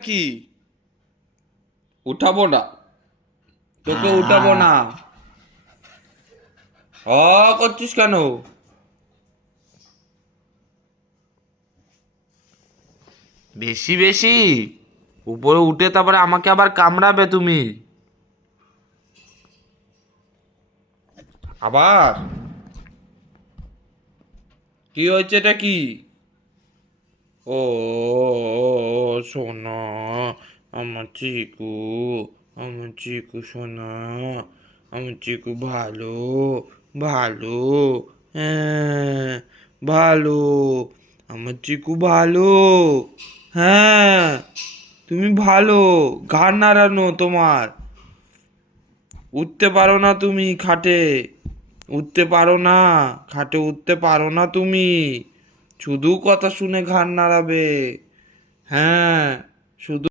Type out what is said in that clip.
কি উঠাবো না, তোকে উঠাবো না। করছিস কেন? বেশি বেশি উপরে উঠে তারপরে আমাকে আবার কামড়াবে তুমি আবার। কি হয়েছে, এটা কি? ও সোনা, আমার চিকু, আমার চিকু সোনা, আমার চিকু ভালো, ভালো, হ্যাঁ ভালো, আমার চিকু ভালো, হ্যাঁ তুমি ভালো। ঘাড় নাড়ানো তোমার, উঠতে পারো না তুমি খাটে, উঠতে পারো না, খাটে উঠতে পারো না তুমি, শুধু কথা শুনে ঘাড় নাড়াবে, হ্যাঁ শুধু